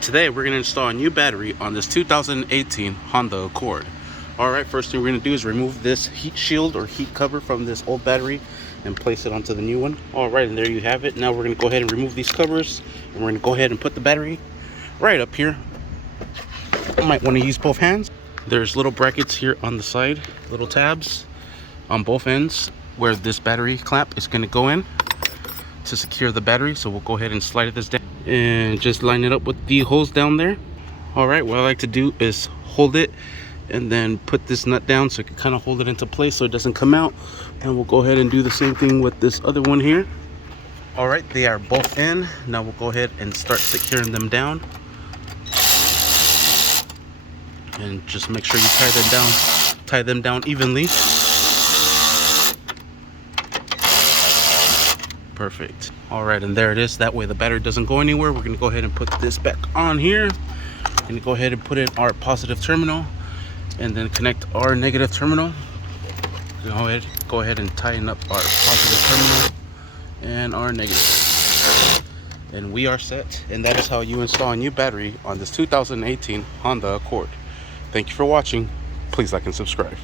Today we're going to install a new battery on this 2018 Honda Accord. Alright, first thing we're going to do is remove this heat shield or heat cover from this old battery and place it onto the new one. Alright, and there you have it. Now we're going to go ahead and remove these covers, and we're going to go ahead and put the battery right up here. You might want to use both hands. There's little brackets here on the side, little tabs on both ends where this battery clamp is going to go in to secure the battery. So we'll go ahead and slide this down and just line it up with the holes down there. Alright, what I like to do is hold it and then put this nut down so it can kind of hold it into place so it doesn't come out. And we'll go ahead and do the same thing with this other one here. Alright, they are both in. Now we'll go ahead and start securing them down. And just make sure you tie them down evenly. Perfect. Alright, and there it is. That way the battery doesn't go anywhere. We're going to go ahead and put this back on here. We're going to go ahead and put in our positive terminal and then connect our negative terminal. Go ahead and tighten up our positive terminal and our negative. And we are set. And that is how you install a new battery on this 2018 Honda Accord. Thank you for watching. Please like and subscribe.